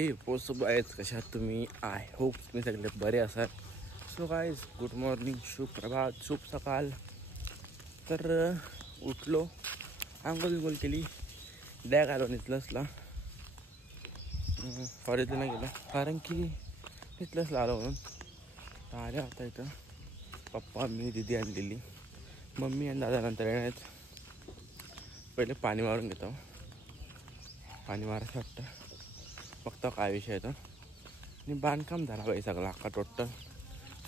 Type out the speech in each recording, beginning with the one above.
हे पोस्ट आहेत. कशा आहात तुम्ही? आय होप तुम्ही सगळे बरे असाल. सो गाईज, गुड मॉर्निंग, शुभ प्रभात, शुभ सकाळ. तर उठलो, आंघोळ बिंघोळ केली, डॅग आलो नितलसला. कॉलेजला नाही गेलो कारण की नितलसला आलो म्हणून. तर आल्या होता इथं पप्पा, मी, दिदी आणलेली, मम्मी आणि दादा नंतर येणार आहेत. पहिले पाणी मारून घेतो. पाणी मारायचं वाटतं, फक्त काय विषय आहे तो. आणि बांधकाम झाला पाहिजे सगळं अख्खा टोटल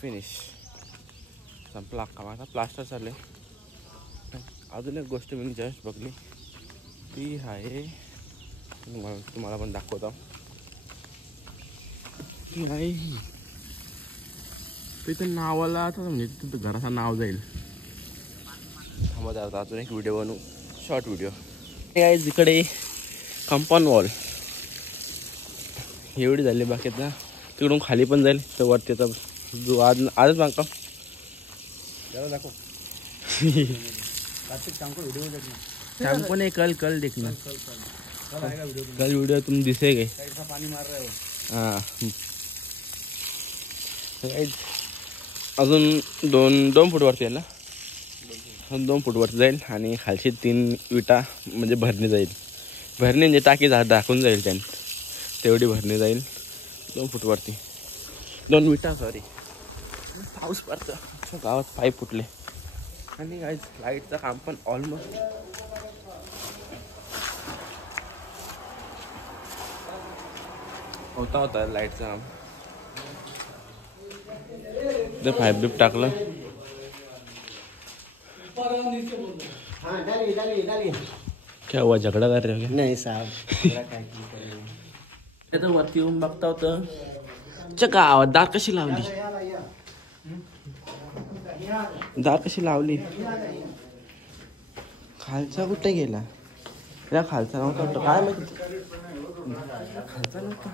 फिनिश संपला अख्खा. माझा प्लास्टर चाललं आहे. अजून एक गोष्ट मी जस्ट बघली, ती आहे तुम्हाला पण दाखवतो. ती आहे तिथं नावाला आता म्हणजे तिथं घराचं नाव जाईल. थांबा जरा अजून एक व्हिडिओ बनवू, शॉर्ट व्हिडिओ. हे आहे इकडे कंपाऊंड वॉल एवढी झाली, बाकी आता तिकडून खाली पण जाईल. तर वरती आता जो आजच बांधकाम दाखव शामको नहीं, कल देखना, कल वीडियो तुम दिसेगे. पानी मार रहे हो. हाँ, अजून दोन फूट वरती आहे ना, 2 फूट वरती जाईल. आणि खालची 3 विटा म्हणजे भरणी जाईल. भरणी म्हणजे टाकी दाखवून जाईल त्याने, तेवढी भरणी जाईल 2 फूट वरती. 2 विटा, सॉरी. पाऊस पडतं, गावात पाईप फुटले. आणि गाईज लाईटचं काम पण ऑलमोस्ट होता लाईटचं काम. ते पाईप बीप टाकलं. क्या हुआ, झगड़ा कर रहे हो क्या? नहीं साहब, तर वरती येऊन बघता होतं गावात दार कशी लावली, दार कशी लावली. खालचा कुठे गेला? या खालचा नव्हता वाटतं, काय माहिती. खालचा नव्हता,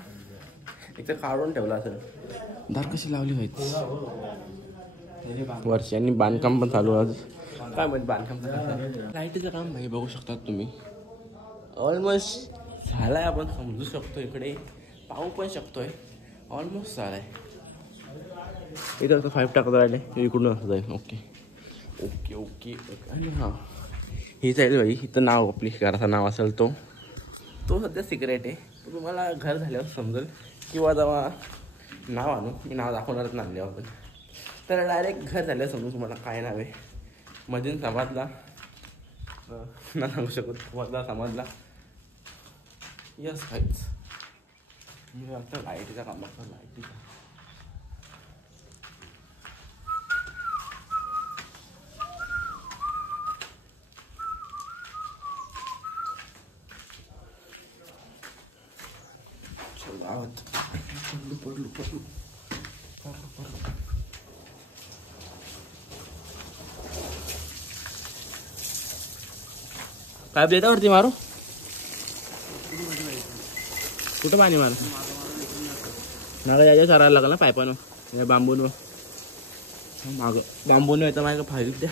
एक तर काढून ठेवला असेल. दार कशी लावली व्हायची वरची. आणि बांधकाम पण चालू आज. काय माहिती बांधकाम कसं. लाईटीचं काम भाई बघू शकतात तुम्ही, ऑलमोस्ट झालाय. आपण समजू शकतो, इकडे पाहू पण शकतोय. ऑलमोस्ट झालाय. इथं असं 5 टाकत राहिले, इकडून असं जाईल. Okay okay okay okay. आणि हां, ही जाईल भाई. इथं नाव आपली घराचं नाव असेल तो सध्या सिक्रेट आहे. तो तुम्हाला घर झाल्यावर समजेल, किंवा जेव्हा नाव आणू, मी नाव दाखवणारच ना आणल्यावर आपण. तर डायरेक्ट घर झाल्यावर समजून तुम्हाला काय नाव आहे. मधील समाजला ना सांगू शकत, मधला समाजला. यस काहीच मी आता लाईटीचा काम लागतो. लाईटीचा गावात पडलो. काय देता वरती मारू? कुठं पाणी मार नागा याच्या चारायला लागला ना पायपानं, बांबून मागं. बांबून येतं मागं फाईट द्या.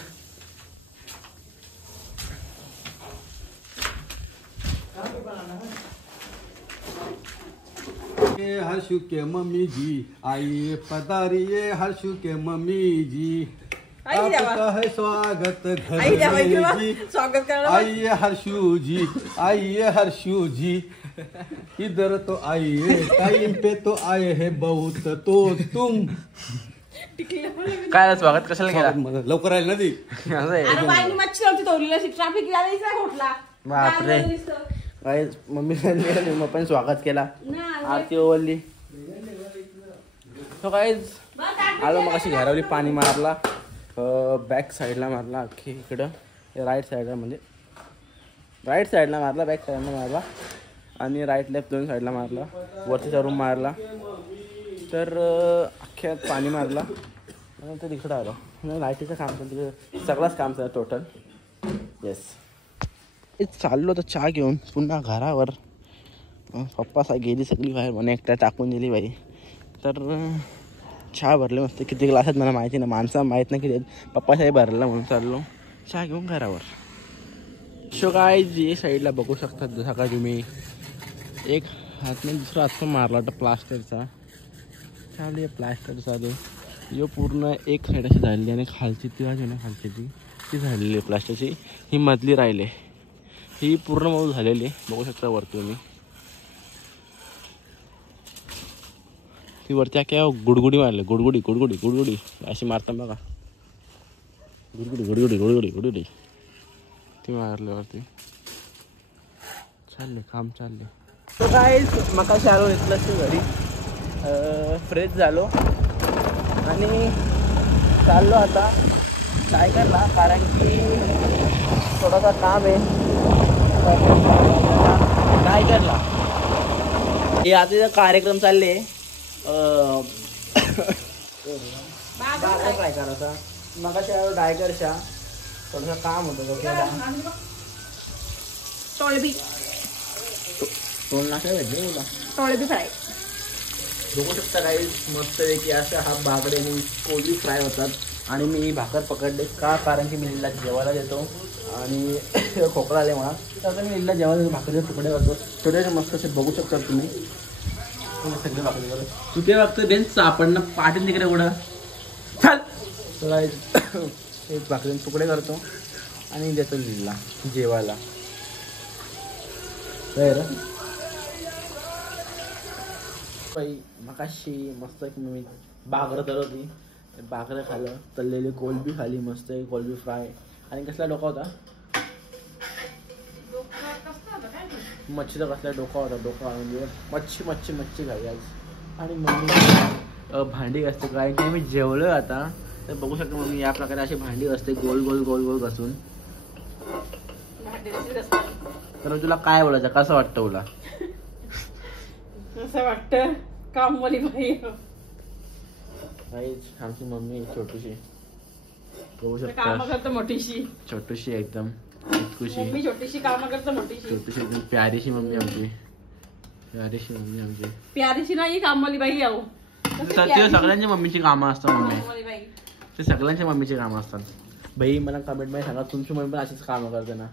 हर्षू के मम्मी जी आइए पधारिए, हर्षू के मम्मी जी आपका है स्वागत घर में जी. स्वागत आइए हर्षू जी, आइए हर्षू जी, इधर तो आइए, टाइम पे तो आए हैं बहुत, तो तुम काय स्वागत कशाला केला? लवकर आले ना ती. बापरे, मम्मी पण स्वागत केला, आरती ओवरली. तो काय आलो मग अशी घरावली. पाणी मारला, बॅक साईडला मारला, अख्खी इकडं राईट साईडला, म्हणजे राईट साईडला मारला, बॅक साईडला मारला, आणि राईट लेफ्ट 2 साईडला मारला. वरतीचा रूम मारला. तर अख्ख्यात पाणी मारला. नंतर इकडं आलो. लाईटीचं काम पण तिकडे सगळंच काम झालं टोटल. येस, चाललो तर चहा घेऊन पुन्हा घरावर. पप्पा गेली सगळी बाहेर, मला एकट्या टाकून दिली बाई. तर चहा भरले मस्त. किती ग्लास आहेत मला माहिती नाही, माणसं माहीत नाही किती. पप्पा साहेब भरला म्हणून चाललो चहा घेऊन घरावर. शो काय जे साईडला बघू शकतात जसं का तुम्ही, एक हातमध्ये दुसरा हात पण मारला होता प्लास्टरचा. चालू आहे प्लास्टरचा रे. यो पूर्ण एक साईड अशी झालेली आणि खालची ती आहे ना, खालची ती झालेली आहे प्लास्टरची. ही मधली राहिली, ही पूर्ण मऊ झालेली आहे. बघू शकता वरती तुम्ही. ती वरती काय गुडगुडी मारली, गुडगुडी गुडगुडी गुडगुडी अशी मारता बघा. गुडगुडी गुडगुडी गुडगुडी गुडगुडी ती मारल्यावरती चालले काम चालले. तर काय मकाशी आलो इथलंच घरी, फ्रेश झालो आणि चाललो आता काय करला, कारण की थोडासा काम आहे काय करला. हे आता कार्यक्रम चालले काय करायचा. मगाशी आलो डायगरच्या, थोडंसं काम होतं टोळबी फ्राय. बघू शकता काही मस्त आहे की अशा हा भाकरी आणि कोळी फ्राय होतात. आणि मी भाकर पकडले का, कारण की मी लिल्ला जेवायला देतो आणि खोकला आले मला, तर मी लिल्ला जेवायला भाकरीचे तुकडे करतो. छोटे मस्त असे बघू शकता तुम्ही सगळे भाकरी करतो. तुझे बघतो बेन सापडणं पाटील तिकडे एवढं चाल. एक भाकरीचे तुकडे करतो आणि देतो लिल्ला जेवायला. मकाशी मस्त मी भाकरं तर होती, भाकरं खाल्लं, तळलेली कोलबी खाली मस्त कोलबी फ्राय. आणि कसला डोका होता, मच्छीचा कसला डोका होता. डोका म्हणजे मच्छी मच्छी मच्छी खाली आज. आणि मम्मी भांडी घासते, काय की मी जेवलो आता. तर बघू शकतो मम्मी या प्रकारे अशी भांडी घासते गोल गोल गोल गोल घासून. तर तुला काय बोलायचं, कसं वाटतं तुला? असं वाटतं कामवाली बाई. आमची मम्मी छोटीशी बघू शकता, काम करतो मोठीशी, छोटीशी एकदम मम्मी छोटीशी काम करतो मोठीशी, छोटीशी एकदम प्यारीशी मम्मी आमची, प्यारीशी मम्मी आमची. प्यारीशी नाही कामवाली बाई आहो. ते सगळ्यांच्या मम्मीची कामं असतात मम्मी, कामवाली बाई ते सगळ्यांच्या मम्मीची कामं असतात. भाई मला कमेंट मध्ये सांगा तुमची मम्मी पण अशीच कामं करते ना?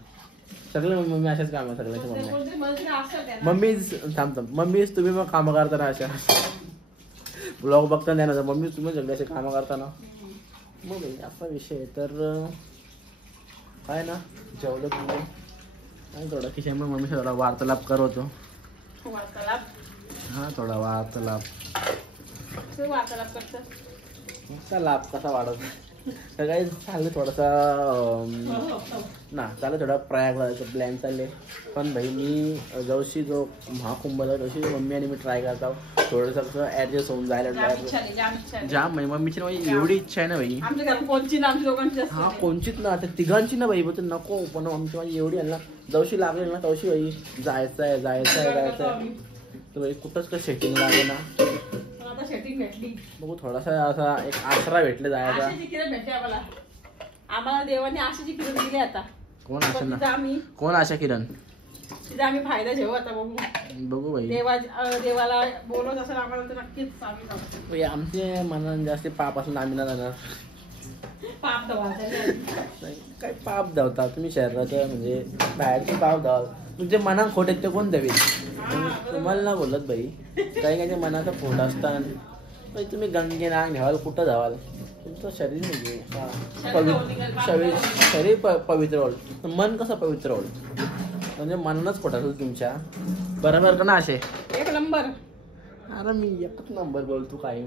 सगळे मम्मी अशाच कामं, सगळ्यांच्या मम्मी थांब मम्मीच तुम्ही मग कामं करताना अशा ब्लॉग बघताना ना मम्मी तुम्ही सगळे असे कामं करताना. मग असा विषय. तर काय ना जेवलं तुम्ही आणि थोडा खिशामध्ये मम्मी थोडा वार्तालाप करतो. हा थोडा वार्तालाप कसा लाभ कसा वाढवतो. तर काही चाललं थोडासा ना चाललं थोडा प्रयागला जायचं प्लॅन चालले. पण भाई मी जवळशी जो महाकुंभला जवळशी मम्मी आणि मी ट्राय करतो थोडंसं ऍडजस्ट होऊन जायला. जाम भाई मम्मीची ना भाई एवढी इच्छा आहे ना भाई, हा कोणचीच ना आता तिघांची ना भाई बघ नको. पण आमची माझी एवढी आहे ना जवळशी लागली ना तवशी भाई जायचं आहे जायचं आहे जायचं आहे. तर भाई कुठंच का सेटिंग लागे ना. सेटिंग भेटली बघू थोडासा असा एक आसरा भेटले जायचा. आम्हाला देवाने आशाची किरण दिली. आता कोण आशा ना, कोण आशा किरण? तिथे आम्ही फायदा घेऊ आता. बघू भाई देवाला बोलवत असेल आम्हाला तर नक्कीच आम्ही. आमचे मनात जास्त पाप असून आम्ही ना जाणार. पाप धावता काय पाप धावता तुम्ही शरीराचं म्हणजे बाहेरचे पाप धावाल. तुमचे मनात खोट आहेत ते कोण द्यावे? तुम्हाला ना बोलत भाई काही काही मनाचा खोट असतात. तुम्ही गंगे नाग घ्यावाल कुठं धावाल? तुमचं शरीर म्हणजे शरीर पवित्र होईल, मन कसं पवित्र होईल? म्हणजे मनानच खोट असेल तुमच्या. बरोबर का ना असे? एक नंबर. अरे मी एकच नंबर बोलतो काही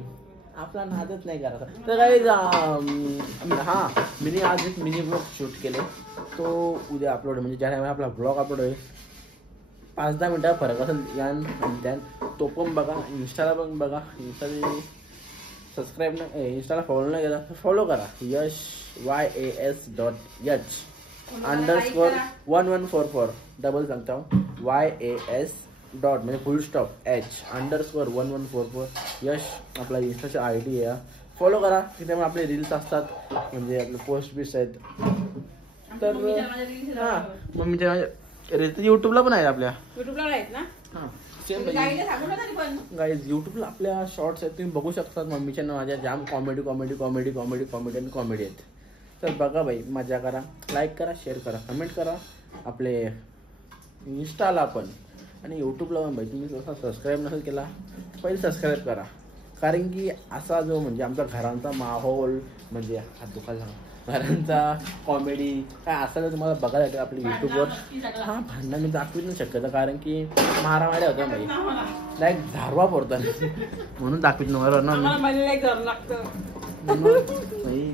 आपला नादच नाही करायचा. तर काही हा मी आज एक मिनी ब्लॉग शूट केले तो उद्या अपलोड म्हणजे ज्या टायमाला आपला ब्लॉग अपलोड होईल 5-10 मिनिटं फरक असेल यान त्यान तो पण बघा. इंस्टाला पण बघा. इंस्टाला सबस्क्राईब नाही, इंस्टाला फॉलो नाही केला फॉलो करा. YAS.H _1144 डबल सांगता YAS डॉट म्हणजे फुल स्टॉप H_1144 यश आपला इंस्टाची ID आहे. फॉलो करा की त्यामुळे आपले रील्स असतात म्हणजे आपले पोस्ट बिस्ट आहेत. तर हां मम्मीच्या रील्स युट्यूबला पण आहेत आपल्या. युट्यूबला आहेत ना? हां सेम गाईज युट्यूबला आपल्या शॉर्ट्स आहेत तुम्ही बघू शकतात. मम्मीच्या माझ्या जाम comedy comedy comedy comedy comedy आणि कॉमेडी आहेत. तर बघा बाई मजा करा, लाईक करा, शेअर करा, कमेंट करा. आपले इंस्टाला पण आणि यूट्यूबला पण भाई तुम्ही जसा सबस्क्राईब नसेल केला पहिले सबस्क्राईब करा, कारण की असा जो म्हणजे आमचा घरांचा माहोल म्हणजे हात दुखायला घरांचा कॉमेडी काय असायला तुम्हाला बघायला येतं आपल्या यूट्यूबवर. हां भांडणं मी दाखवू नाही शकत कारण की मारामाऱ्या होत्या भाई, डायरेक्ट धारवा पडतात म्हणून दाखवित नव्हतं ना मी.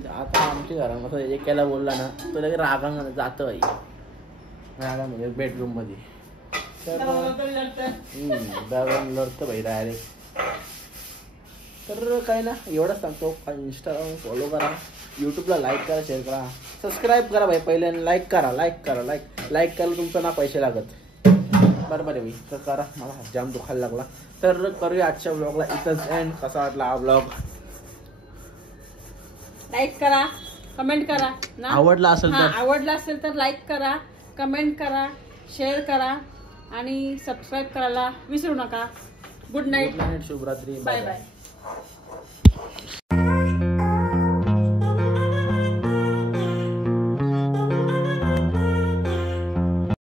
आता आमच्या घरामध्ये एकाला बोलला ना तो लगेच रागांना जातं भाई, रागा म्हणजे बेडरूममध्ये तर लढतं भाई डायरेक्ट. तर काय ना एवढंच सांगतो, इंस्टाग्राम फॉलो करा, यूट्यूबला लाईक करा, शेअर करा, सबस्क्राईब करा भाई पहिले, लाईक करा लाईक करायला तुमचं ना पैसे लागत. बरोबर आहे भाई, तर करा. मला हात जाम दुखायला लागला. तर करूया आजच्या ब्लॉगला इथंच एंड. कसा वाटला हा ब्लॉग? लाईक करा, कमेंट करा ना. आवडला असेल तर लाईक करा, कमेंट करा, शेअर करा आणि सबस्क्राईब करायला विसरू नका. गुड नाईट, शुभरात्री, बाय बाय.